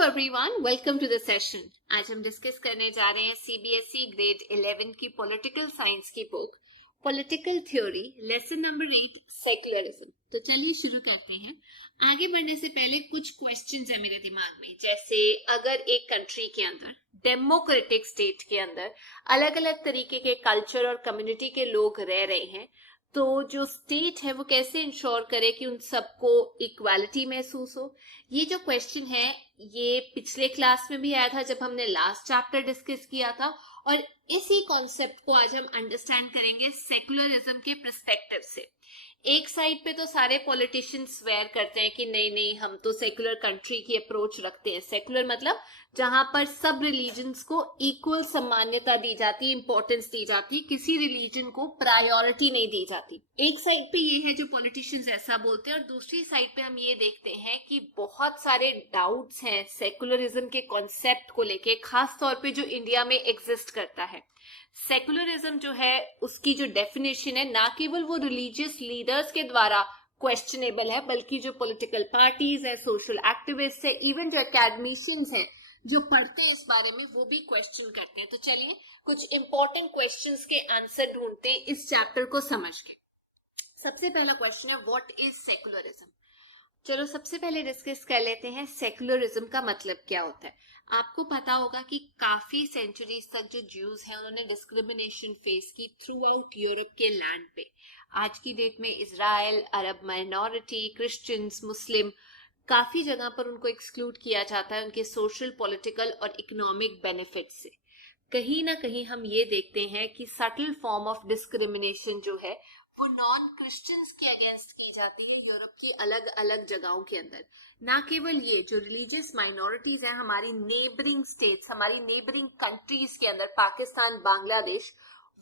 Hello everyone, welcome to the session. आज हम discuss करने जा रहे हैं सीबीएसई ग्रेड 11 की पॉलिटिकल साइंस की book political theory, lesson number 8 secularism. तो चलिए शुरू करते हैं। आगे बढ़ने से पहले कुछ क्वेश्चंस है मेरे दिमाग में, जैसे अगर एक कंट्री के अंदर, डेमोक्रेटिक स्टेट के अंदर अलग अलग तरीके के कल्चर और कम्युनिटी के लोग रह रहे हैं, तो जो स्टेट है वो कैसे इंश्योर करे कि उन सबको इक्वालिटी महसूस हो। ये जो क्वेश्चन है ये पिछले क्लास में भी आया था जब हमने लास्ट चैप्टर डिस्कस किया था, और इसी कॉन्सेप्ट को आज हम अंडरस्टैंड करेंगे सेकुलरिज्म के पर्सपेक्टिव से। एक साइड पे तो सारे पॉलिटिशियंस स्वेयर करते हैं कि नहीं नहीं, हम तो सेकुलर कंट्री की अप्रोच रखते हैं। सेकुलर मतलब जहां पर सब रिलीजन्स को इक्वल सम्मान्यता दी जाती है, इंपॉर्टेंस दी जाती है, किसी रिलीजन को प्रायोरिटी नहीं दी जाती। एक साइड पे ये है जो पॉलिटिशियंस ऐसा बोलते हैं, और दूसरी साइड पे हम ये देखते हैं कि बहुत सारे डाउट्स हैं सेकुलरिज्म के कॉन्सेप्ट को लेके, खास तौर पे जो इंडिया में एग्जिस्ट करता है। सेकुलरिज्म जो है उसकी जो डेफिनेशन है ना केवल वो रिलीजियस लीडर्स के द्वारा क्वेश्चनेबल है, बल्कि जो पॉलिटिकल पार्टीज है, सोशल एक्टिविस्ट है, इवन जो एकेडमिशियंस हैं जो पढ़ते हैं इस बारे में, वो भी क्वेश्चन करते हैं। तो चलिए कुछ इंपॉर्टेंट क्वेश्चंस के आंसर ढूंढते हैं इस चैप्टर को समझ के। सबसे पहला क्वेश्चन है, व्हाट इज सेकुलरिज्म। चलो सबसे पहले डिस्कस कर लेते हैं सेकुलरिज्म का मतलब क्या होता है। आपको पता होगा कि काफी सेंचुरीज तक जो ज्यूज हैं उन्होंने डिस्क्रिमिनेशन फेस की थ्रू आउट यूरोप के लैंड पे। आज की डेट में इजराइल, अरब माइनॉरिटी, क्रिश्चियंस, मुस्लिम, काफी जगह पर उनको एक्सक्लूड किया जाता है उनके सोशल, पॉलिटिकल और इकोनॉमिक बेनिफिट से। कहीं ना कहीं हम ये देखते हैं कि सटल फॉर्म ऑफ डिस्क्रिमिनेशन जो है वो नॉन क्रिश्चियंस के अगेंस्ट की जाती है यूरोप की अलग अलग जगहों के अंदर। ना केवल ये, जो रिलीजियस माइनॉरिटीज हैं हमारी नेबरिंग स्टेट्स, हमारी नेबरिंग कंट्रीज के अंदर, पाकिस्तान, बांग्लादेश,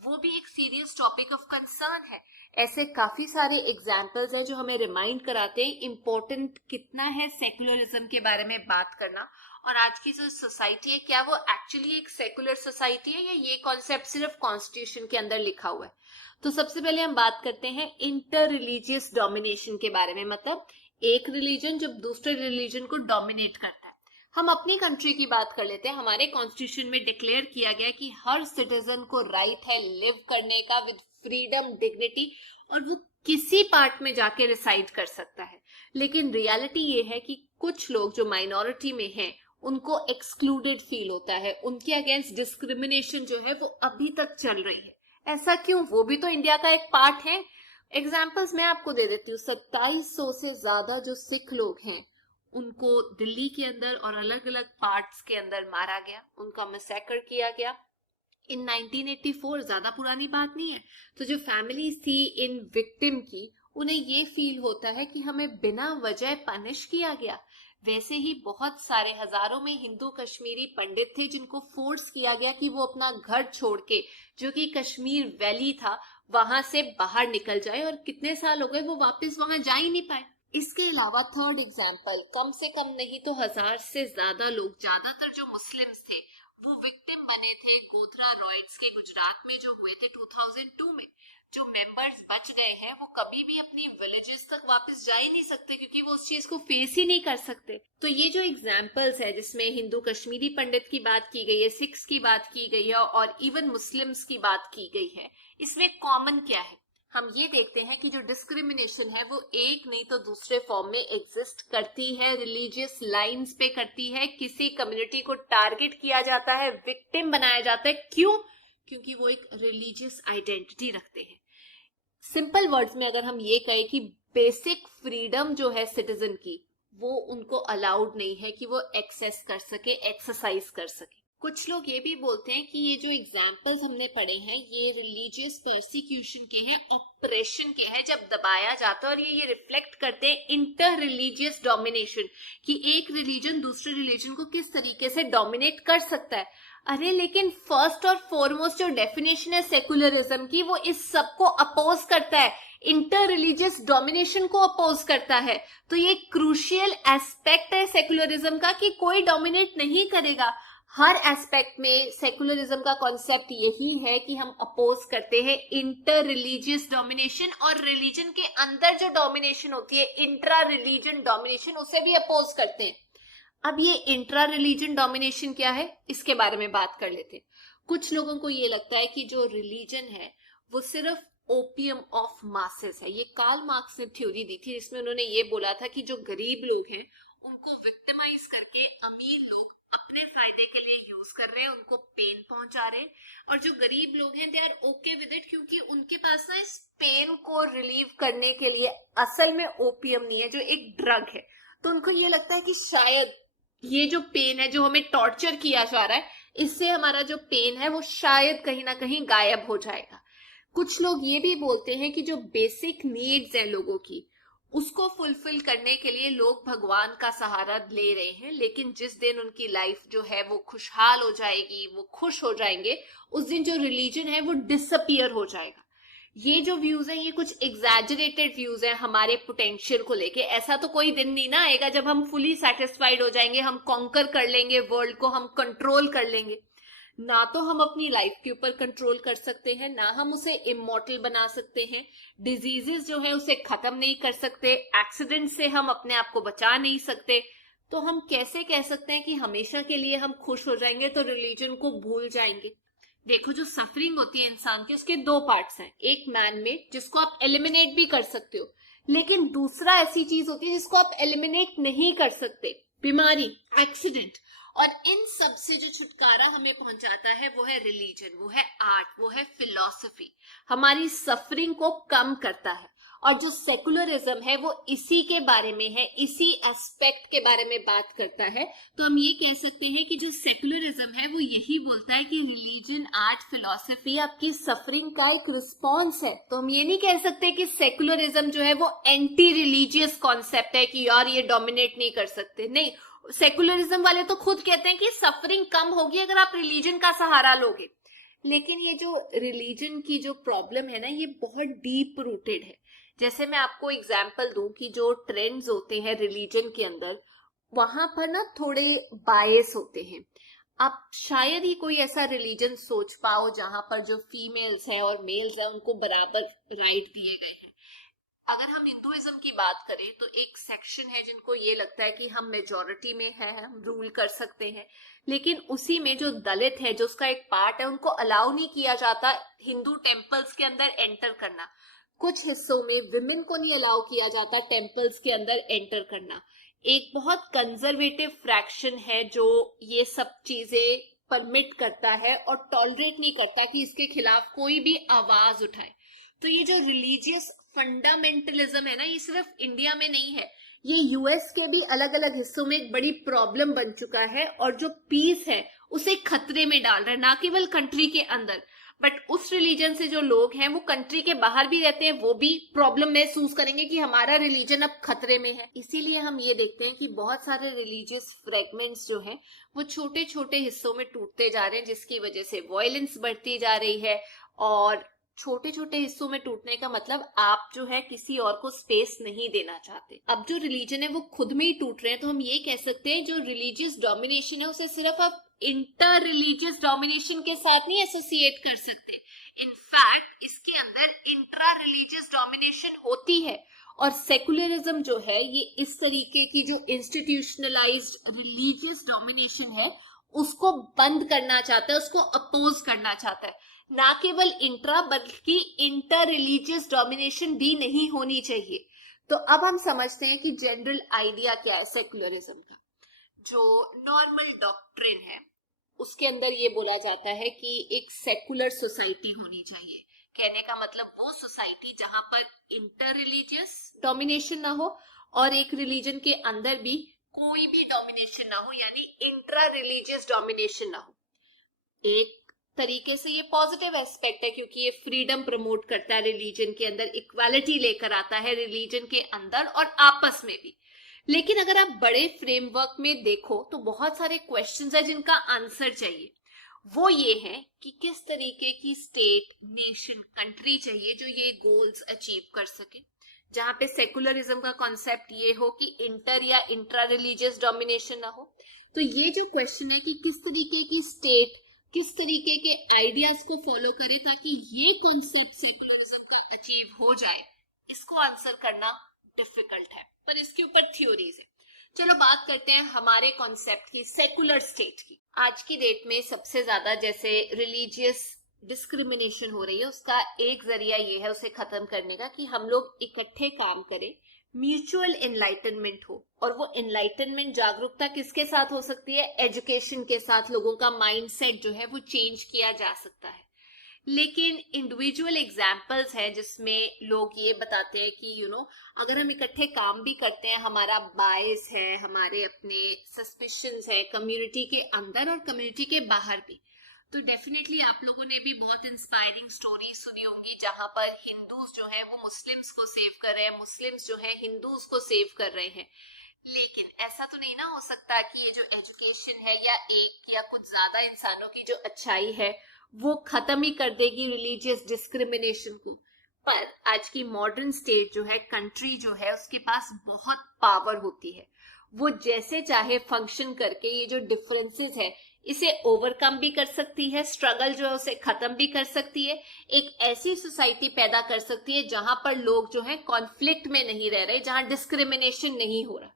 वो भी एक सीरियस टॉपिक ऑफ कंसर्न है। ऐसे काफी सारे एग्जाम्पल्स हैं जो हमें रिमाइंड कराते हैं इम्पोर्टेंट कितना है सेकुलरिज्म के बारे में बात करना। और आज की जो सोसाइटी है, क्या वो एक्चुअली एक सेकुलर सोसाइटी है या ये कॉन्सेप्ट सिर्फ कॉन्स्टिट्यूशन के अंदर लिखा हुआ है। तो सबसे पहले हम बात करते हैं इंटर रिलीजियस डोमिनेशन के बारे में, मतलब एक रिलीजन जब दूसरे रिलीजन को डोमिनेट करता है। हम अपनी कंट्री की बात कर लेते हैं। हमारे कॉन्स्टिट्यूशन में डिक्लेयर किया गया कि हर सिटीजन को राइट है लिव करने का विद फ्रीडम, डिग्निटी, और वो किसी पार्ट में जाके रिसाइड कर सकता है। लेकिन रियलिटी ये है कि कुछ लोग जो माइनॉरिटी में हैं उनको एक्सक्लूडेड फील होता है, उनके अगेंस्ट डिस्क्रिमिनेशन जो है वो अभी तक चल रही है। ऐसा क्यों? वो भी तो इंडिया का एक पार्ट है। एग्जाम्पल्स मैं आपको दे देती हूँ। 2700 से ज्यादा जो सिख लोग हैं उनको दिल्ली के अंदर और अलग अलग पार्ट्स के अंदर मारा गया, उनका मैसेकर किया गया इन 1984। ज्यादा पुरानी बात नहीं है। तो जो फैमिलीज थी इन विक्टिम की, उन्हें ये फील होता है कि हमें बिना वजह पनिश किया गया। वैसे ही बहुत सारे हजारों में हिंदू कश्मीरी पंडित थे जिनको फोर्स किया गया कि वो अपना घर छोड़ के, जो कि कश्मीर वैली था, वहां से बाहर निकल जाए, और कितने साल हो गए वो वापस वहां जा ही नहीं पाए। इसके अलावा थर्ड एग्जाम्पल, कम से कम नहीं तो 1000 से ज्यादा लोग, ज्यादातर जो मुस्लिम्स थे, वो विक्टिम बने थे गोधरा रॉयट्स के गुजरात में जो हुए थे 2002 में। जो मेंबर्स बच गए हैं वो कभी भी अपनी विलेजेस तक वापस जा ही नहीं सकते, क्योंकि वो उस चीज को फेस ही नहीं कर सकते। तो ये जो एग्जाम्पल्स है जिसमें हिंदू कश्मीरी पंडित की बात की गई है, सिख्स की बात की गई है, और इवन मुस्लिम्स की बात की गई है, इसमें कॉमन क्या है? हम ये देखते हैं कि जो डिस्क्रिमिनेशन है वो एक नहीं तो दूसरे फॉर्म में एग्जिस्ट करती है, रिलीजियस लाइंस पे करती है, किसी कम्युनिटी को टारगेट किया जाता है, विक्टिम बनाया जाता है। क्यों? क्योंकि वो एक रिलीजियस आइडेंटिटी रखते हैं। सिंपल वर्ड्स में अगर हम ये कहें कि बेसिक फ्रीडम जो है सिटीजन की, वो उनको अलाउड नहीं है कि वो एक्सेस कर सके, एक्सरसाइज कर सके। कुछ लोग ये भी बोलते हैं कि ये जो एग्जाम्पल्स हमने पढ़े हैं ये रिलीजियस परसिक्यूशन के हैं, ऑपरेशन के हैं, जब दबाया जाता है, और ये रिफ्लेक्ट करते हैं इंटर रिलीजियस डोमिनेशन, कि एक रिलीजन दूसरे रिलीजन को किस तरीके से डोमिनेट कर सकता है। अरे लेकिन फर्स्ट और फॉरमोस्ट जो डेफिनेशन है सेकुलरिज्म की, वो इस सब को अपोज करता है, इंटर रिलीजियस डोमिनेशन को अपोज करता है। तो ये क्रूशियल एस्पेक्ट है सेकुलरिज्म का कि कोई डोमिनेट नहीं करेगा। हर एस्पेक्ट में सेकुलरिज्म का कॉन्सेप्ट यही है कि हम अपोज करते हैं इंटर रिलीजियस डोमिनेशन, और रिलीजन के अंदर जो डोमिनेशन होती है इंट्रा रिलीजन डोमिनेशन, उसे भी अपोज करते हैं। अब ये इंट्रा रिलीजन डोमिनेशन क्या है, इसके बारे में बात कर लेते हैं। कुछ लोगों को ये लगता है कि जो रिलीजन है वो सिर्फ ओपियम ऑफ मासेस है। ये कार्ल मार्क्स ने थ्योरी दी थी जिसमें उन्होंने ये बोला था कि जो गरीब लोग हैं उनको विक्टिमाइज करके अमीर लोग अपने फायदे के लिए यूज कर रहे हैं, उनको पेन पहुंचा रहे हैं, और जो गरीब लोग हैं they are okay with it, क्योंकि उनके पास ना इस पेन को रिलीव करने के लिए असल में ओपियम नहीं है जो एक ड्रग है। तो उनको ये लगता है कि शायद ये जो पेन है जो हमें टॉर्चर किया जा रहा है, इससे हमारा जो पेन है वो शायद कहीं ना कहीं गायब हो जाएगा। कुछ लोग ये भी बोलते हैं कि जो बेसिक नीड्स हैं लोगों की, उसको फुलफिल करने के लिए लोग भगवान का सहारा ले रहे हैं, लेकिन जिस दिन उनकी लाइफ जो है वो खुशहाल हो जाएगी, वो खुश हो जाएंगे, उस दिन जो रिलीजन है वो डिसअपियर हो जाएगा। ये जो व्यूज हैं ये कुछ एग्जैजरेटेड व्यूज हैं हमारे पोटेंशियल को लेके। ऐसा तो कोई दिन नहीं ना आएगा जब हम फुली सेटिस्फाइड हो जाएंगे, हम कॉन्कर कर लेंगे वर्ल्ड को, हम कंट्रोल कर लेंगे। ना तो हम अपनी लाइफ के ऊपर कंट्रोल कर सकते हैं, ना हम उसे इमॉर्टल बना सकते हैं, डिजीजेस जो है उसे खत्म नहीं कर सकते, एक्सीडेंट से हम अपने आप को बचा नहीं सकते। तो हम कैसे कह सकते हैं कि हमेशा के लिए हम खुश हो जाएंगे, तो रिलीजन को भूल जाएंगे। देखो, जो सफरिंग होती है इंसान की उसके दो पार्ट्स हैं। एक मैन मेड जिसको आप एलिमिनेट भी कर सकते हो, लेकिन दूसरा ऐसी चीज होती है जिसको आप एलिमिनेट नहीं कर सकते, बीमारी, एक्सीडेंट। और इन सब से जो छुटकारा हमें पहुंचाता है वो है रिलीजन, वो है आर्ट, वो है फिलॉसफी, हमारी सफरिंग को कम करता है। और जो सेकुलरिज्म है वो इसी के बारे में है, इसी एस्पेक्ट के बारे में बात करता है। तो हम ये कह सकते हैं कि जो सेकुलरिज्म है वो यही बोलता है कि रिलीजन, आर्ट, फिलॉसफी आपकी सफरिंग का एक रिस्पॉन्स है। तो हम ये नहीं कह सकते कि सेकुलरिज्म जो है वो एंटी रिलीजियस कॉन्सेप्ट है कि यार ये डोमिनेट नहीं कर सकते। नहीं, सेकुलरिज्म वाले तो खुद कहते हैं कि सफरिंग कम होगी अगर आप रिलीजन का सहारा लोगे। लेकिन ये जो रिलीजन की जो प्रॉब्लम है ना, ये बहुत डीप रूटेड है। जैसे मैं आपको एग्जांपल दूं कि जो ट्रेंड्स होते हैं रिलीजन के अंदर, वहां पर ना थोड़े बायस होते हैं। आप शायद ही कोई ऐसा रिलीजन सोच पाओ जहां पर जो फीमेल्स हैं और मेल्स हैं उनको बराबर राइट दिए गए हैं। अगर हम हिंदुइज्म की बात करें तो एक सेक्शन है जिनको ये लगता है कि हम मेजॉरिटी में है, हम रूल कर सकते हैं, लेकिन उसी में जो दलित है, जो उसका एक पार्ट है, उनको अलाउ नहीं किया जाता हिंदू टेम्पल्स के अंदर एंटर करना। कुछ हिस्सों में विमेन को नहीं अलाउ किया जाता टेम्पल्स के अंदर एंटर करना। एक बहुत कंजर्वेटिव फ्रैक्शन है जो ये सब चीजें परमिट करता है और टॉलरेट नहीं करता कि इसके खिलाफ कोई भी आवाज उठाए। तो ये जो रिलीजियस फंडामेंटलिज्म है ना, ये सिर्फ इंडिया में नहीं है, ये यूएस के भी अलग अलग हिस्सों में एक बड़ी प्रॉब्लम बन चुका है, और जो पीस है उसे खतरे में डाल रहा है, ना केवल कंट्री के अंदर। बट उस रिलीजन से जो लोग हैं वो कंट्री के बाहर भी रहते हैं, वो भी प्रॉब्लम महसूस करेंगे कि हमारा रिलीजन अब खतरे में है। इसीलिए हम ये देखते हैं कि बहुत सारे रिलीजियस फ्रेगमेंट्स जो हैं वो छोटे छोटे हिस्सों में टूटते जा रहे हैं, जिसकी वजह से वायलेंस बढ़ती जा रही है। और छोटे छोटे हिस्सों में टूटने का मतलब आप जो है किसी और को स्पेस नहीं देना चाहते। अब जो रिलीजन है वो खुद में ही टूट रहे हैं, तो हम ये कह सकते हैं जो रिलीजियस डोमिनेशन है उसे सिर्फ आप इंटर रिलीजियस डोमिनेशन के साथ नहीं एसोसिएट कर सकते। इनफैक्ट इसके अंदर इंट्रा रिलीजियस डोमिनेशन होती है। और सेकुलरिज्म जो है ये इस तरीके की जो इंस्टीट्यूशनलाइज्ड रिलीजियस डोमिनेशन है उसको बंद करना चाहता है, उसको अपोज करना चाहता है। ना केवल इंट्रा बल्कि इंटर रिलीजियस डोमिनेशन भी नहीं होनी चाहिए। तो अब हम समझते हैं कि जनरल आइडिया क्या है सेकुलरिज्म का। जो नॉर्मल डॉक्ट्रिन है उसके अंदर ये बोला जाता है कि एक सेकुलर सोसाइटी होनी चाहिए। कहने का मतलब वो सोसाइटी जहां पर इंटर रिलीजियस डोमिनेशन ना हो और एक रिलीजन के अंदर भी कोई भी डोमिनेशन ना हो, यानी इंट्रा रिलीजियस डोमिनेशन ना हो। एक तरीके से ये पॉजिटिव एस्पेक्ट है क्योंकि ये फ्रीडम प्रमोट करता है, रिलीजन के अंदर इक्वालिटी लेकर आता है, रिलीजन के अंदर और आपस में भी। लेकिन अगर आप बड़े फ्रेमवर्क में देखो तो बहुत सारे क्वेश्चंस हैं जिनका आंसर चाहिए। वो ये है कि किस तरीके की स्टेट, नेशन, कंट्री चाहिए जो ये गोल्स अचीव कर सके, जहां पे सेकुलरिज्म का कॉन्सेप्ट ये हो कि इंटर या इंट्रा रिलीजियस डोमिनेशन ना हो। तो ये जो क्वेश्चन है कि किस तरीके की स्टेट किस तरीके के आइडियाज को फॉलो करे ताकि ये कॉन्सेप्ट सेकुलरिज्म का अचीव हो जाए, इसको आंसर करना डिफिकल्ट है, पर इसके ऊपर थ्योरीज है। चलो बात करते हैं हमारे कॉन्सेप्ट की, सेकुलर स्टेट की। आज की डेट में सबसे ज्यादा जैसे रिलीजियस डिस्क्रिमिनेशन हो रही है, उसका एक जरिया ये है उसे खत्म करने का कि हम लोग इकट्ठे काम करें, म्यूचुअल एनलाइटनमेंट हो। और वो एनलाइटनमेंट, जागरूकता किसके साथ हो सकती है? एजुकेशन के साथ। लोगों का माइंडसेट जो है वो चेंज किया जा सकता है। लेकिन इंडिविजुअल एग्जाम्पल्स हैं जिसमें लोग ये बताते हैं कि अगर हम इकट्ठे काम भी करते हैं, हमारा बायस है, हमारे अपने सस्पिशंस है कम्युनिटी के अंदर और कम्युनिटी के बाहर भी, तो डेफिनेटली आप लोगों ने भी बहुत इंस्पायरिंग स्टोरी सुनी होंगी जहां पर हिंदूज जो है वो मुस्लिम्स को सेव कर रहे हैं, मुस्लिम्स जो है हिंदूज को सेव कर रहे हैं। लेकिन ऐसा तो नहीं ना हो सकता कि ये जो एजुकेशन है या एक या कुछ ज्यादा इंसानों की जो अच्छाई है वो खत्म ही कर देगी रिलीजियस डिस्क्रिमिनेशन को। पर आज की मॉडर्न स्टेट जो है, कंट्री जो है, उसके पास बहुत पावर होती है। वो जैसे चाहे फंक्शन करके ये जो डिफरेंसेस है इसे ओवरकम भी कर सकती है, स्ट्रगल जो है उसे खत्म भी कर सकती है, एक ऐसी सोसाइटी पैदा कर सकती है जहां पर लोग जो है कॉन्फ्लिक्ट में नहीं रह रहे, जहां डिस्क्रिमिनेशन नहीं हो रहा।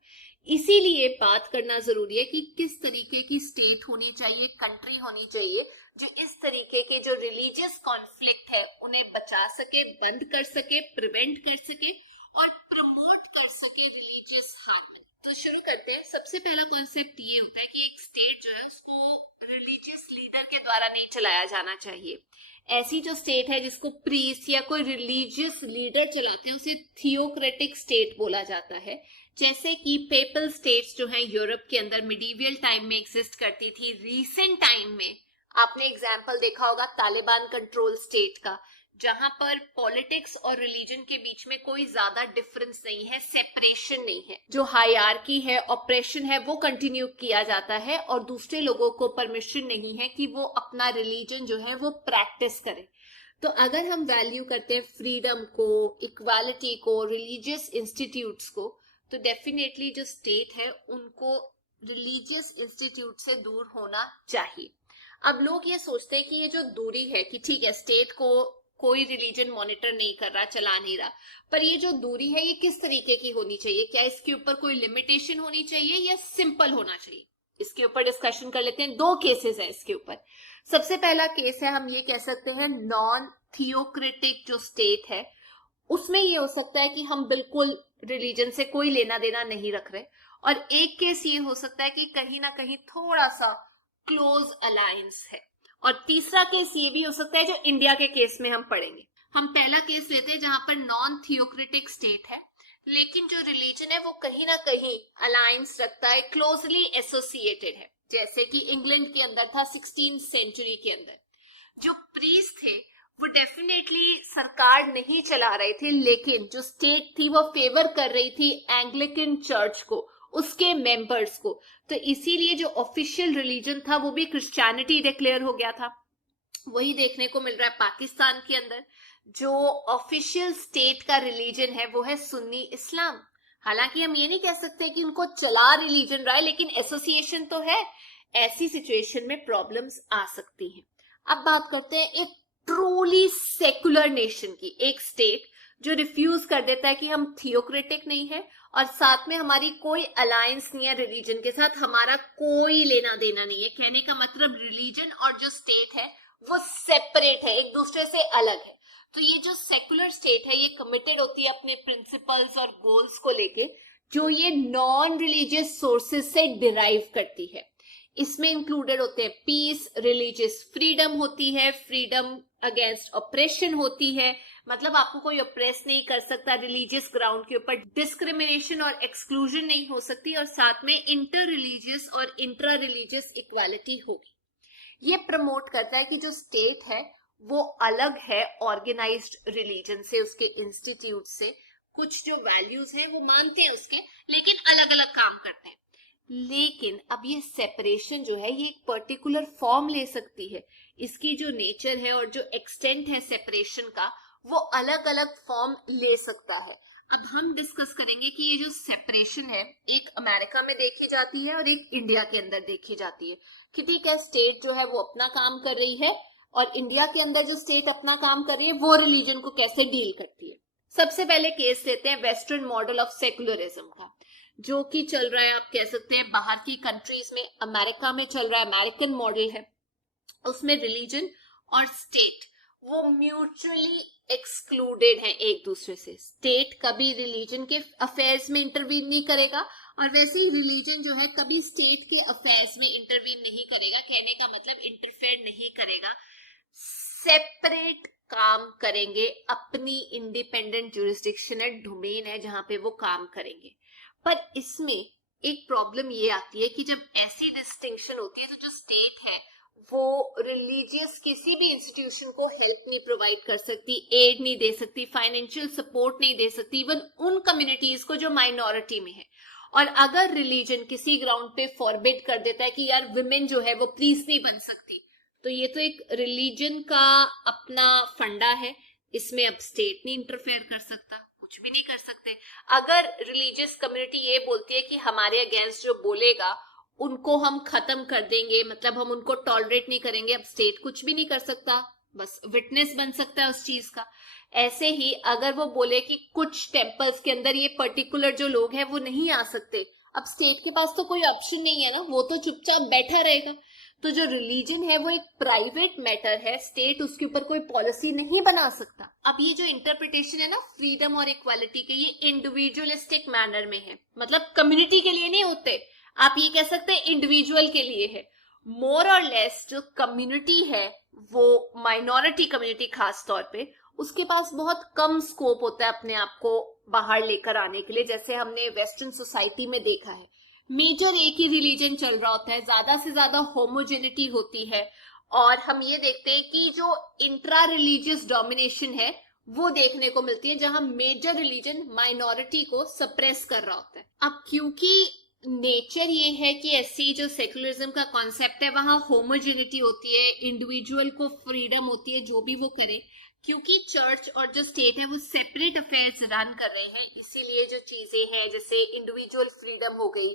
इसीलिए बात करना जरूरी है कि किस तरीके की स्टेट होनी चाहिए, कंट्री होनी चाहिए जो इस तरीके के जो रिलीजियस कॉन्फ्लिक्ट है उन्हें बचा सके, बंद कर सके, प्रिवेंट कर सके और प्रमोट कर सके रिलीजियस हार्मनी। तो शुरू करते हैं। सबसे पहला कॉन्सेप्ट ये होता है कि एक स्टेट जो है उसको रिलीजियस लीडर के द्वारा नहीं चलाया जाना चाहिए। ऐसी जो स्टेट है जिसको प्रीस्ट या कोई रिलीजियस लीडर चलाते हैं उसे थियोक्रेटिक स्टेट बोला जाता है। जैसे कि पेपल स्टेट्स जो है यूरोप के अंदर मिडीवियल टाइम में एग्जिस्ट करती थी। रीसेंट टाइम में आपने एग्जाम्पल देखा होगा तालिबान कंट्रोल स्टेट का, जहां पर पॉलिटिक्स और रिलीजन के बीच में कोई ज्यादा डिफरेंस नहीं है, सेपरेशन नहीं है। जो हायरार्की है, ऑपरेशन है, वो कंटिन्यू किया जाता है और दूसरे लोगों को परमिशन नहीं है कि वो अपना रिलीजन जो है वो प्रैक्टिस करें। तो अगर हम वैल्यू करते हैं फ्रीडम को, इक्वालिटी को, रिलीजियस इंस्टीट्यूट्स को, तो डेफिनेटली जो स्टेट है उनको रिलीजियस इंस्टीट्यूट से दूर होना चाहिए। अब लोग ये सोचते हैं कि ये जो दूरी है कि ठीक है स्टेट को कोई रिलीजन मॉनिटर नहीं कर रहा, चला नहीं रहा, पर ये जो दूरी है ये किस तरीके की होनी चाहिए? क्या इसके ऊपर कोई लिमिटेशन होनी चाहिए या सिंपल होना चाहिए? इसके ऊपर डिस्कशन कर लेते हैं। दो केसेस हैं इसके ऊपर। सबसे पहला केस है, हम ये कह सकते हैं नॉन थियोक्रेटिक जो स्टेट है उसमें ये हो सकता है कि हम बिल्कुल रिलीजन से कोई लेना देना नहीं रख रहे, और एक केस ये हो सकता है कि कहीं ना कहीं थोड़ा सा क्लोज अलायंस है, और तीसरा केस ये भी हो सकता है जो इंडिया के केस में हम पढ़ेंगे। हम पहला केस लेते हैं जहां पर नॉन थियोक्रेटिक स्टेट है लेकिन जो रिलीजन है वो कहीं ना कहीं अलायंस रखता है, क्लोजली एसोसिएटेड है। जैसे कि इंग्लैंड के अंदर था 16th सेंचुरी के अंदर। जो प्रीस्ट थे वो डेफिनेटली सरकार नहीं चला रहे थे, लेकिन जो स्टेट थी वो फेवर कर रही थी एंग्लिकन चर्च को, उसके मेंबर्स को। तो इसीलिए जो ऑफिशियल रिलीजन था वो भी क्रिश्चियनिटी डिक्लेयर हो गया था। वही देखने को मिल रहा है पाकिस्तान के अंदर। जो ऑफिशियल स्टेट का रिलीजन है वो है सुन्नी इस्लाम। हालांकि हम ये नहीं कह सकते कि उनको चला रिलीजन रहा है, लेकिन एसोसिएशन तो है। ऐसी सिचुएशन में प्रॉब्लम्स आ सकती हैं। अब बात करते हैं एक ट्रूली सेकुलर नेशन की, एक स्टेट जो रिफ्यूज कर देता है कि हम थियोक्रेटिक नहीं है और साथ में हमारी कोई अलायंस नहीं है रिलीजन के साथ, हमारा कोई लेना देना नहीं है। कहने का मतलब रिलीजन और जो स्टेट है वो सेपरेट है, एक दूसरे से अलग है। तो ये जो सेकुलर स्टेट है ये कमिटेड होती है अपने प्रिंसिपल्स और गोल्स को लेके, जो ये नॉन रिलीजियस सोर्सेज से डिराइव करती है। इसमें इंक्लूडेड होते हैं पीस, रिलीजियस फ्रीडम होती है, फ्रीडम अगेंस्ट ऑपरेशन होती है, मतलब आपको कोई ऑपरेस नहीं कर सकता रिलीजियस ग्राउंड के ऊपर, डिस्क्रिमिनेशन और एक्सक्लूजन नहीं हो सकती, और साथ में इंटर रिलीजियस और इंट्रा रिलीजियस इक्वालिटी होगी। ये प्रमोट करता है कि जो स्टेट है वो अलग है ऑर्गेनाइज्ड रिलीजन से, उसके इंस्टीट्यूट से। कुछ जो वैल्यूज हैं वो मानते हैं उसके, लेकिन अलग अलग काम करते हैं। लेकिन अब ये सेपरेशन जो है ये एक पर्टिकुलर फॉर्म ले सकती है। इसकी जो नेचर है और जो एक्सटेंट है सेपरेशन का वो अलग अलग फॉर्म ले सकता है। अब हम डिस्कस करेंगे कि ये जो सेपरेशन है एक अमेरिका में देखी जाती है और एक इंडिया के अंदर देखी जाती है। कि ठीक है स्टेट जो है वो अपना काम कर रही है और इंडिया के अंदर जो स्टेट अपना काम कर रही है वो रिलीजन को कैसे डील करती है। सबसे पहले केस लेते हैं वेस्टर्न मॉडल ऑफ सेकुलरिज्म का, जो कि चल रहा है, आप कह सकते हैं बाहर की कंट्रीज में, अमेरिका में चल रहा है, अमेरिकन मॉडल है, उसमें रिलीजन और स्टेट वो म्यूचुअली एक्सक्लूडेड है एक दूसरे से। स्टेट कभी रिलीजन के अफेयर्स में इंटरवीन नहीं करेगा और वैसे ही रिलीजन जो है कभी स्टेट के अफेयर्स में इंटरवीन नहीं करेगा। कहने का मतलब इंटरफेयर नहीं करेगा, सेपरेट काम करेंगे, अपनी इंडिपेंडेंट जुरिस्डिक्शन है, डोमेन है जहां पे वो काम करेंगे। पर इसमें एक प्रॉब्लम ये आती है कि जब ऐसी डिस्टिंक्शन होती है तो जो स्टेट है वो रिलीजियस किसी भी इंस्टीट्यूशन को हेल्प नहीं प्रोवाइड कर सकती, एड नहीं दे सकती, फाइनेंशियल सपोर्ट नहीं दे सकती, इवन उन कम्युनिटीज को जो माइनॉरिटी में है। और अगर रिलीजन किसी ग्राउंड पे फॉरबिड कर देता है कि यार विमेन जो है वो प्रीस्ट नहीं बन सकती, तो ये तो एक रिलीजन का अपना फंडा है, इसमें अब स्टेट नहीं इंटरफेयर कर सकता, कुछ भी नहीं कर सकते। अगर रिलीजियस कम्युनिटी ये बोलती है कि हमारे अगेंस्ट जो बोलेगा उनको हम खत्म कर देंगे, मतलब हम उनको टॉलरेट नहीं करेंगे, अब स्टेट कुछ भी नहीं कर सकता, बस विटनेस बन सकता है उस चीज का। ऐसे ही अगर वो बोले कि कुछ टेम्पल्स के अंदर ये पर्टिकुलर जो लोग हैं वो नहीं आ सकते, अब स्टेट के पास तो कोई ऑप्शन नहीं है ना, वो तो चुपचाप बैठा रहेगा। तो जो रिलीजन है वो एक प्राइवेट मैटर है, स्टेट उसके ऊपर कोई पॉलिसी नहीं बना सकता। अब ये जो इंटरप्रिटेशन है ना फ्रीडम और इक्वालिटी के, ये इंडिविजुअलिस्टिक मैनर में है, मतलब कम्युनिटी के लिए नहीं होते, आप ये कह सकते हैं इंडिविजुअल के लिए है। मोर और लेस जो कम्युनिटी है वो माइनॉरिटी कम्युनिटी खास तौर पे, उसके पास बहुत कम स्कोप होता है अपने आप को बाहर लेकर आने के लिए। जैसे हमने वेस्टर्न सोसाइटी में देखा है, मेजर एक ही रिलीजन चल रहा होता है, ज्यादा से ज्यादा होमोजेनिटी होती है, और हम ये देखते हैं कि जो इंट्रा रिलीजियस डोमिनेशन है वो देखने को मिलती है, जहां मेजर रिलीजन माइनॉरिटी को सप्रेस कर रहा होता है। अब क्योंकि नेचर ये है कि ऐसी जो सेकुलरिज्म का कॉन्सेप्ट है वहां होमोजेनिटी होती है, इंडिविजुअल को फ्रीडम होती है जो भी वो करे, क्योंकि चर्च और जो स्टेट है वो सेपरेट अफेयर्स रन कर रहे हैं, इसीलिए जो चीजें हैं जैसे इंडिविजुअल फ्रीडम हो गई,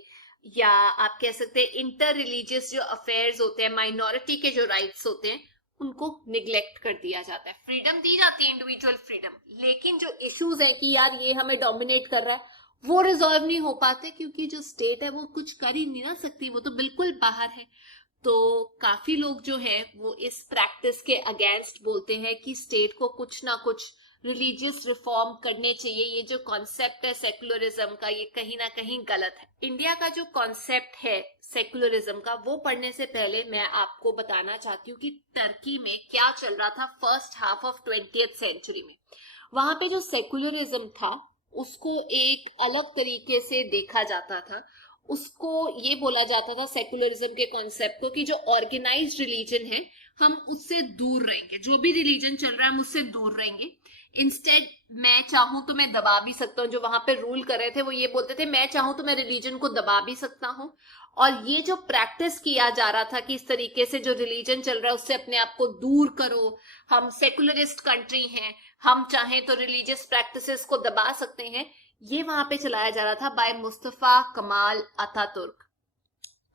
या आप कह सकते हैं इंटर रिलीजियस जो अफेयर्स होते हैं, माइनॉरिटी के जो राइट्स होते हैं, उनको निग्लेक्ट कर दिया जाता है। फ्रीडम दी जाती है, इंडिविजुअल फ्रीडम, लेकिन जो इश्यूज है कि यार ये हमें डोमिनेट कर रहा है वो रिजॉल्व नहीं हो पाते, क्योंकि जो स्टेट है वो कुछ कर ही नहीं ना सकती, वो तो बिल्कुल बाहर है। तो काफी लोग जो है वो इस प्रैक्टिस के अगेंस्ट बोलते हैं कि स्टेट को कुछ ना कुछ रिलीजियस रिफॉर्म करने चाहिए। ये जो कॉन्सेप्ट है सेकुलरिज्म का, ये कहीं ना कहीं गलत है। इंडिया का जो कॉन्सेप्ट है सेकुलरिज्म का, वो पढ़ने से पहले मैं आपको बताना चाहती हूँ कि टर्की में क्या चल रहा था first half of 20th century में। वहां पे जो सेकुलरिज्म था उसको एक अलग तरीके से देखा जाता था, उसको ये बोला जाता था सेकुलरिज्म के कॉन्सेप्ट को कि जो ऑर्गेनाइज्ड रिलीजन है हम उससे दूर रहेंगे, जो भी रिलीजन चल रहा है हम उससे दूर रहेंगे। इंस्टेड मैं चाहूं तो मैं दबा भी सकता हूँ, जो वहां पे रूल कर रहे थे वो ये बोलते थे मैं चाहूं तो मैं रिलीजन को दबा भी सकता हूँ। और ये जो प्रैक्टिस किया जा रहा था कि इस तरीके से जो रिलीजन चल रहा है उससे अपने आप को दूर करो, हम सेकुलरिस्ट कंट्री हैं, हम चाहें तो रिलीजियस प्रैक्टिसेस को दबा सकते हैं, ये वहां पे चलाया जा रहा था बाय मुस्तफा कमाल अतातुर्क।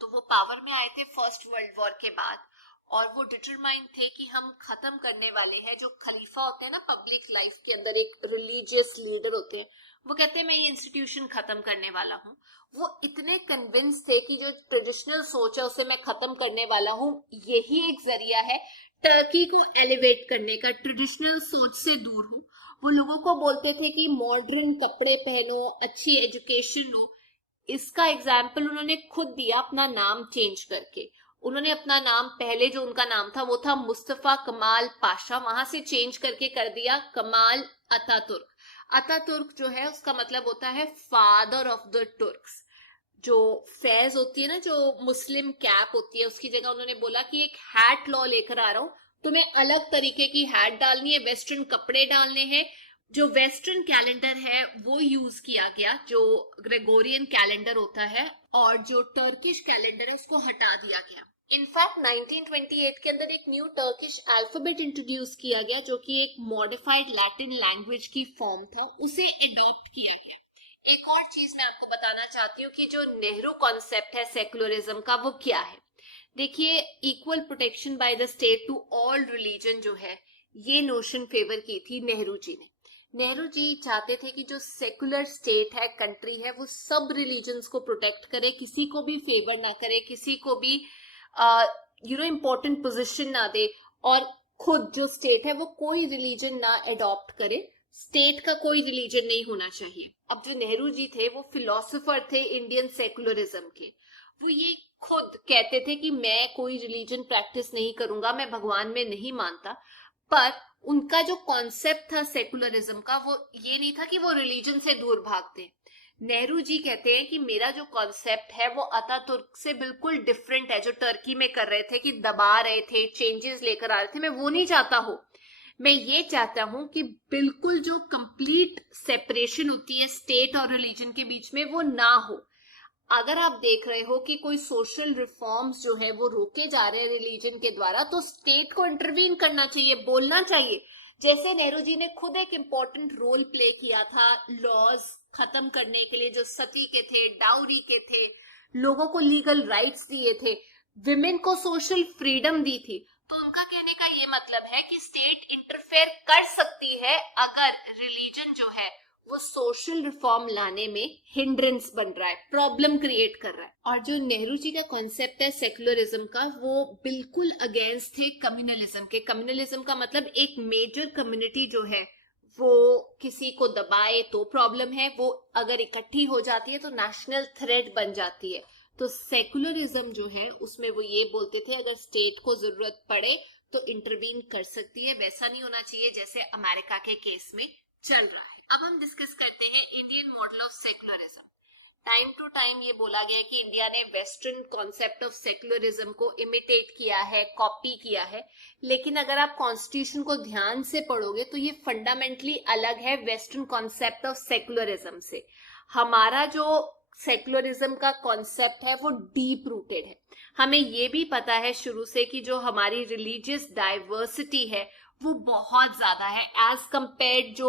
तो वो पावर में आए थे फर्स्ट वर्ल्ड वॉर के बाद, और वो डिटरमाइंड थे कि हम खत्म करने वाले हैं जो खलीफा होते हैं ना पब्लिक लाइफ के अंदर, एक रिलीजियस लीडर होते हैं, वो कहते हैं मैं ये इंस्टीट्यूशन खत्म करने वाला हूँ। वो इतने कन्विंस थे कि जो ट्रेडिशनल सोच है उसे मैं खत्म करने वाला हूँ, यही एक जरिया है टर्की को एलिवेट करने का, ट्रेडिशनल सोच से दूर हूँ। वो लोगों को बोलते थे कि मॉडर्न कपड़े पहनो, अच्छी एजुकेशन लो। इसका एग्जाम्पल उन्होंने खुद दिया अपना नाम चेंज करके। उन्होंने अपना नाम, पहले जो उनका नाम था वो था मुस्तफा कमाल पाशा, वहां से चेंज करके कर दिया कमाल अतातुर्क। अतातुर्क जो है उसका मतलब होता है फादर ऑफ द तुर्क्स। जो फैज होती है ना, जो मुस्लिम कैप होती है, उसकी जगह उन्होंने बोला कि एक हैट लॉ लेकर आ रहा हूं, तुम्हें अलग तरीके की हैट डालनी है, वेस्टर्न कपड़े डालने हैं। जो वेस्टर्न कैलेंडर है वो यूज किया गया, जो ग्रेगोरियन कैलेंडर होता है, और जो टर्किश कैलेंडर है उसको हटा दिया गया। इनफैक्ट 1928 के अंदर एक न्यू टर्किश अल्फाबेट इंट्रोड्यूस किया गया, जो कि एक मॉडिफाइड लैटिन लैंग्वेज की फॉर्म था, उसे एडॉप्ट किया गया। एक और चीज मैं आपको बताना चाहती हूँ कि जो नेहरू कॉन्सेप्ट है सेकुलरिज्म का वो क्या है। देखिए, equal protection by the state to all religion जो है, ये नोशन फेवर की थी नेहरू जी ने। नेहरू जी चाहते थे कि जो सेकुलर स्टेट है, कंट्री है, वो सब रिलीजन्स को प्रोटेक्ट करे, किसी को भी फेवर ना करे, किसी को भी इम्पोर्टेंट पोजीशन ना दे, और खुद जो स्टेट है वो कोई रिलीजन ना एडॉप्ट करे, स्टेट का कोई रिलीजन नहीं होना चाहिए। अब जो नेहरू जी थे वो फिलोसोफर थे इंडियन सेकुलरिज्म के। वो ये खुद कहते थे कि मैं कोई रिलीजन प्रैक्टिस नहीं करूंगा, मैं भगवान में नहीं मानता, पर उनका जो कॉन्सेप्ट था सेकुलरिज्म का वो ये नहीं था कि वो रिलीजन से दूर भागते। नेहरू जी कहते हैं कि मेरा जो कॉन्सेप्ट है वो अतातुर्क से बिल्कुल डिफरेंट है, जो टर्की में कर रहे थे कि दबा रहे थे, चेंजेस लेकर आ रहे थे, मैं वो नहीं चाहता हूं। मैं ये चाहता हूं कि बिल्कुल जो कंप्लीट सेपरेशन होती है स्टेट और रिलीजन के बीच में वो ना हो। अगर आप देख रहे हो कि कोई सोशल रिफॉर्म्स जो है वो रोके जा रहे हैं रिलीजन के द्वारा, तो स्टेट को इंटरवीन करना चाहिए, बोलना चाहिए। जैसे नेहरू जी ने खुद एक इम्पोर्टेंट रोल प्ले किया था लॉज खत्म करने के लिए, जो सती के थे, डाउरी के थे, लोगों को लीगल राइट्स दिए थे, विमेन को सोशल फ्रीडम दी थी। तो उनका कहने का ये मतलब है कि स्टेट इंटरफेयर कर सकती है अगर रिलीजन जो है वो सोशल रिफॉर्म लाने में हिंड्रेंस बन रहा है, प्रॉब्लम क्रिएट कर रहा है। और जो नेहरू जी का कॉन्सेप्ट है सेक्युलरिज्म का, वो बिल्कुल अगेंस्ट थे कम्युनलिज्म के। कम्युनलिज्म का मतलब एक मेजर कम्युनिटी जो है वो किसी को दबाए तो प्रॉब्लम है, वो अगर इकट्ठी हो जाती है तो नेशनल थ्रेट बन जाती है। तो सेक्युलरिज्म जो है उसमें वो ये बोलते थे अगर स्टेट को जरूरत पड़े तो इंटरवीन कर सकती है। वैसा नहीं होना चाहिए जैसे अमेरिका के केस में चल रहा है। अब हम डिस्कस करते हैं Indian model of secularism. Time to time ये बोला गया कि इंडिया ने वेस्टर्न कॉन्सेप्ट ऑफ सेक्युलरिज्म को इमिटेट किया है, कॉपी किया है, लेकिन अगर आप कॉन्स्टिट्यूशन को ध्यान से पढ़ोगे तो ये फंडामेंटली अलग है वेस्टर्न कॉन्सेप्ट ऑफ सेक्युलरिज्म से। हमारा जो सेक्युलरिज्म का कॉन्सेप्ट है वो डीप रूटेड है। हमें ये भी पता है शुरू से कि जो हमारी रिलीजियस डाइवर्सिटी है वो बहुत ज्यादा है एज कंपेयर्ड जो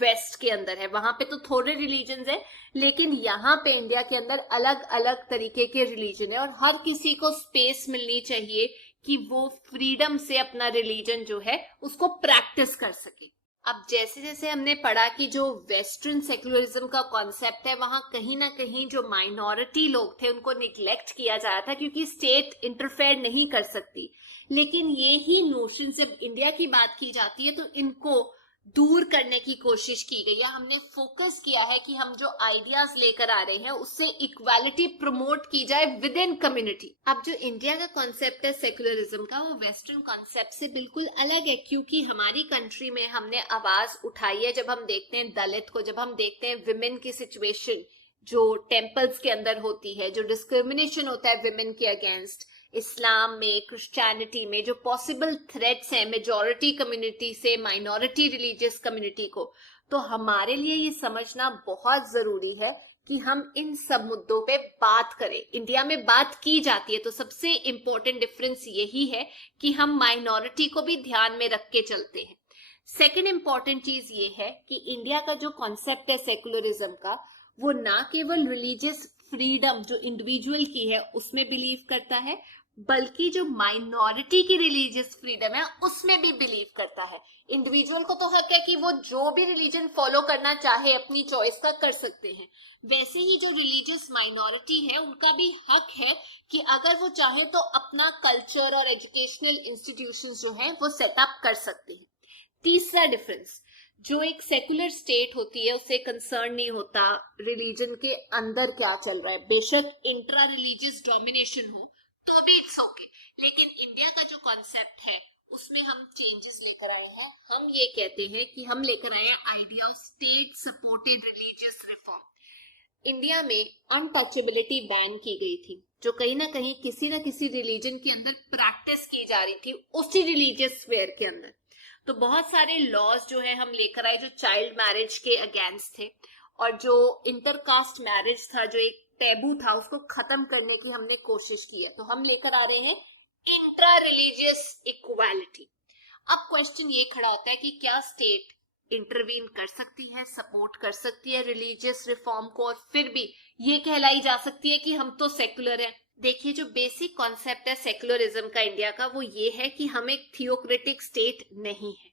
वेस्ट के अंदर है। वहां पे तो थोड़े रिलीजन है, लेकिन यहाँ पे इंडिया के अंदर अलग अलग तरीके के रिलीजन है, और हर किसी को स्पेस मिलनी चाहिए कि वो फ्रीडम से अपना रिलीजन जो है उसको प्रैक्टिस कर सके। अब जैसे जैसे हमने पढ़ा कि जो वेस्टर्न सेक्युलरिज्म का कॉन्सेप्ट है वहां कहीं ना कहीं जो माइनॉरिटी लोग थे उनको निग्लेक्ट किया जा रहा था, क्योंकि स्टेट इंटरफेयर नहीं कर सकती। लेकिन ये ही नोशन जब इंडिया की बात की जाती है तो इनको दूर करने की कोशिश की गई है। हमने फोकस किया है कि हम जो आइडियाज लेकर आ रहे हैं उससे इक्वालिटी प्रमोट की जाए विद इन कम्युनिटी। अब जो इंडिया का कॉन्सेप्ट है सेक्युलरिज्म का वो वेस्टर्न कॉन्सेप्ट से बिल्कुल अलग है, क्योंकि हमारी कंट्री में हमने आवाज उठाई है। जब हम देखते हैं दलित को, जब हम देखते हैं विमेन की सिचुएशन जो टेम्पल्स के अंदर होती है, जो डिस्क्रिमिनेशन होता है विमेन के अगेंस्ट, इस्लाम में, क्रिश्चियनिटी में जो पॉसिबल थ्रेट्स हैं मेजॉरिटी कम्युनिटी से माइनॉरिटी रिलीजियस कम्युनिटी को, तो हमारे लिए ये समझना बहुत जरूरी है कि हम इन सब मुद्दों पे बात करें। इंडिया में बात की जाती है तो सबसे इंपॉर्टेंट डिफरेंस यही है कि हम माइनॉरिटी को भी ध्यान में रख के चलते हैं। सेकेंड इंपॉर्टेंट चीज ये है कि इंडिया का जो कॉन्सेप्ट है सेक्युलरिज्म का वो ना केवल रिलीजियस फ्रीडम जो इंडिविजुअल की है उसमें बिलीव करता है, बल्कि जो माइनॉरिटी की रिलीजियस फ्रीडम है उसमें भी बिलीव करता है। इंडिविजुअल को तो हक है कि वो जो भी रिलीजन फॉलो करना चाहे अपनी चॉइस का कर सकते हैं, वैसे ही जो रिलीजियस माइनॉरिटी है उनका भी हक है कि अगर वो चाहे तो अपना कल्चर और एजुकेशनल इंस्टीट्यूशंस जो है वो सेटअप कर सकते हैं। तीसरा डिफरेंस, जो एक सेकुलर स्टेट होती है उससे कंसर्न नहीं होता रिलीजन के अंदर क्या चल रहा है, बेशक इंट्रा रिलीजियस डोमिनेशन हो तो भी इट्स ओके। लेकिन इंडिया का जो कॉन्सेप्ट है उसमें हम चेंजेस लेकर आए हैं। हम ये कहते हैं कि हम लेकर आए हैं idea of state supported religious reform. India में अनटचेबिलिटी बैन की गई थी, जो कहीं ना कहीं किसी ना किसी रिलीजन के अंदर प्रैक्टिस की जा रही थी उसी रिलीजियस स्फीयर के अंदर। तो बहुत सारे लॉज जो है हम लेकर आए जो चाइल्ड मैरिज के अगेंस्ट थे, और जो इंटरकास्ट मैरिज था जो एक टैबू था उसको खत्म करने की हमने कोशिश की है। तो हम लेकर आ रहे हैं इंट्रा रिलीजियस इक्वालिटी। अब क्वेश्चन ये खड़ा होता है कि क्या स्टेट इंटरवीन कर सकती है, सपोर्ट कर सकती है रिलीजियस रिफॉर्म को, और फिर भी ये कहलाई जा सकती है कि हम तो सेक्युलर है। देखिए जो बेसिक कॉन्सेप्ट है सेक्युलरिज्म का इंडिया का वो ये है कि हम एक थियोक्रेटिक स्टेट नहीं है।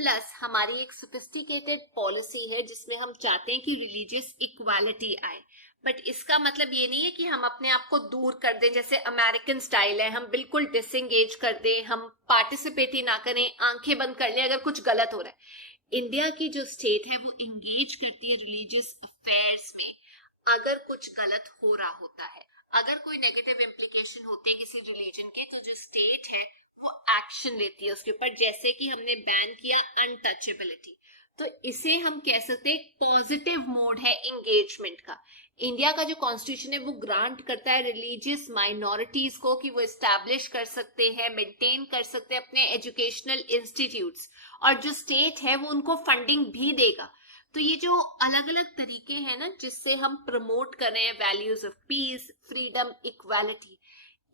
प्लस हमारी एक सोफिस्टिकेटेड पॉलिसी है जिसमें हम चाहते हैं कि रिलीजियस इक्वालिटी आए। बट इसका मतलब ये नहीं है कि हम अपने आप को दूर कर दें, जैसे अमेरिकन स्टाइल है, हम बिल्कुल डिसएंगेज कर दें, हम पार्टिसिपेट ही ना करें, आंखें बंद कर लें अगर कुछ गलत हो रहा है। इंडिया की जो स्टेट है वो इंगेज करती है रिलीजियस अफेयर्स में अगर कुछ गलत हो रहा होता है, अगर कोई नेगेटिव इम्प्लीकेशन होते हैं किसी रिलीजन के, तो जो स्टेट है वो एक्शन लेती है उसके ऊपर, जैसे कि हमने बैन किया अनटचेबिलिटी। तो इसे हम कह सकते हैं पॉजिटिव मोड है एंगेजमेंट का। इंडिया का जो कॉन्स्टिट्यूशन है वो ग्रांट करता है रिलीजियस माइनॉरिटीज को कि वो एस्टैब्लिश कर सकते हैं, मेंटेन कर सकते हैं अपने एजुकेशनल इंस्टीट्यूट्स, और जो स्टेट है वो उनको फंडिंग भी देगा। तो ये जो अलग अलग तरीके हैं ना जिससे हम प्रमोट कर रहे हैं values of peace, freedom, equality,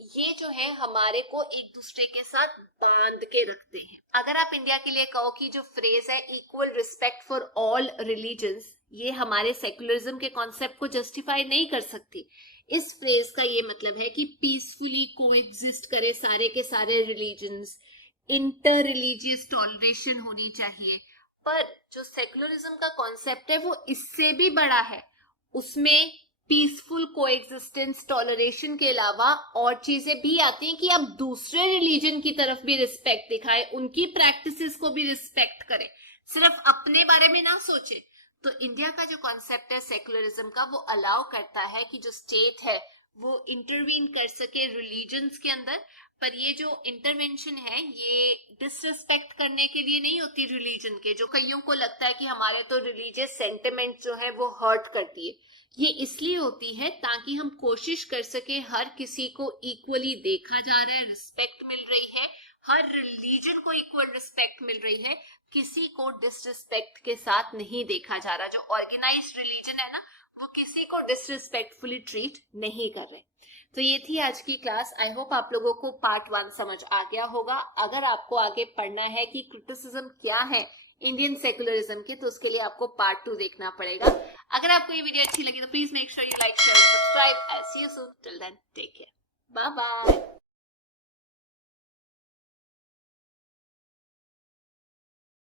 ये जो है हमारे को एक दूसरे के साथ बांध के रखते हैं। अगर आप इंडिया के लिए कहो कि जो फ्रेज है equal respect for all religions, ये हमारे सेक्युलरिज्म के कॉन्सेप्ट को जस्टिफाई नहीं कर सकती। इस फ्रेज का ये मतलब है कि पीसफुली कोएग्जिस्ट करे सारे के सारे रिलीजन्स, इंटर रिलीजियस टॉलरेशन होनी चाहिए। पर जो सेक्युलरिज्म का कॉन्सेप्ट है वो इससे भी बड़ा है, उसमें पीसफुल कोएग्जिस्टेंस, टॉलरेशन के अलावा और चीजें भी आती हैं कि आप दूसरे रिलीजन की तरफ भी रिस्पेक्ट दिखाएं, उनकी प्रैक्टिसेस को भी रिस्पेक्ट करें, सिर्फ अपने बारे में ना सोचें। तो इंडिया का जो कॉन्सेप्ट है सेक्युलरिज्म का वो अलाउ करता है कि जो स्टेट है वो इंटरवीन कर सके रिलीजन्स के अंदर, पर ये जो इंटरवेंशन है ये डिसरिस्पेक्ट करने के लिए नहीं होती रिलीजन के, जो कईयों को लगता है कि हमारे तो रिलीजियस सेंटिमेंट जो है वो हर्ट करती है। ये इसलिए होती है ताकि हम कोशिश कर सके हर किसी को इक्वली देखा जा रहा है, रिस्पेक्ट मिल रही है, हर रिलीजन को इक्वल रिस्पेक्ट मिल रही है, किसी को डिसरिस्पेक्ट के साथ नहीं देखा जा रहा। जो ऑर्गेनाइज्ड रिलीजन है ना वो किसी को डिसरिस्पेक्टफुली ट्रीट नहीं कर रहे। तो ये थी आज की क्लास। आई होप आप लोगों को पार्ट 1 समझ आ गया होगा। अगर आपको आगे पढ़ना है कि क्रिटिसिज्म क्या है इंडियन सेक्युलरिज्म के, तो उसके लिए आपको पार्ट 2 देखना पड़ेगा। अगर आपको ये वीडियो अच्छी लगी तो please make sure you like, share, subscribe. I see you soon, till then take care, bye bye.